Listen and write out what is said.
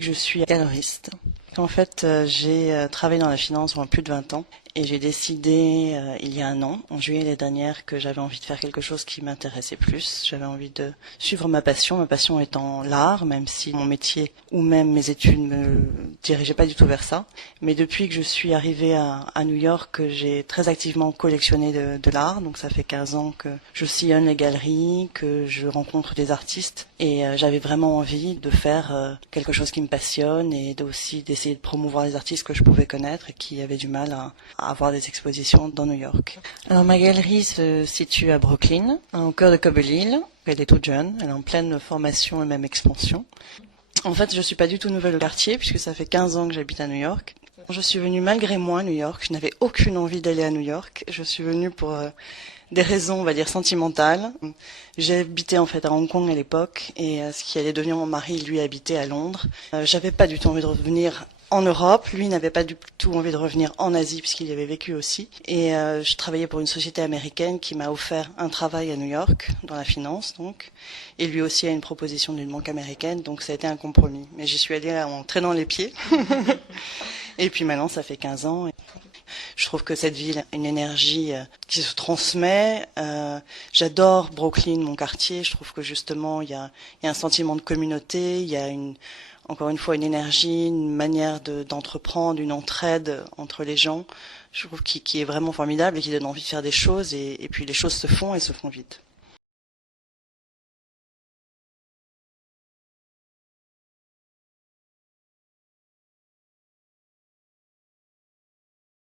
Je suis galeriste. En fait, j'ai travaillé dans la finance pendant plus de 20 ans et j'ai décidé il y a un an, en juillet l'année dernière, que j'avais envie de faire quelque chose qui m'intéressait plus. J'avais envie de suivre ma passion étant l'art, même si mon métier ou même mes études me dirigeaient pas du tout vers ça. Mais depuis que je suis arrivée à New York, j'ai très activement collectionné de l'art. Donc ça fait 15 ans que je sillonne les galeries, que je rencontre des artistes et j'avais vraiment envie de faire quelque chose qui me passionne et aussi d'essayer de promouvoir les artistes que je pouvais connaître et qui avaient du mal à avoir des expositions dans New York. Alors ma galerie se situe à Brooklyn, au cœur de Cobble Hill. Elle est toute jeune, elle est en pleine formation et même expansion. En fait, je suis pas du tout nouvelle au quartier puisque ça fait 15 ans que j'habite à New York. Je suis venue malgré moi à New York. Je n'avais aucune envie d'aller à New York. Je suis venue pour des raisons, on va dire, sentimentales. J'ai habité en fait à Hong Kong à l'époque et ce qui allait devenir mon mari, lui, habitait à Londres. J'avais pas du tout envie de revenir en Europe. Lui n'avait pas du tout envie de revenir en Asie puisqu'il y avait vécu aussi. Et je travaillais pour une société américaine qui m'a offert un travail à New York, dans la finance donc. Et lui aussi a une proposition d'une banque américaine, donc ça a été un compromis. Mais j'y suis allée en traînant les pieds. Et puis maintenant, ça fait 15 ans. Je trouve que cette ville a une énergie qui se transmet. J'adore Brooklyn, mon quartier. Je trouve que justement, il y a un sentiment de communauté. Il y a encore une fois, une énergie, une manière d'entreprendre, une entraide entre les gens. Je trouve qui est vraiment formidable et qui donne envie de faire des choses. Et puis les choses se font et se font vite.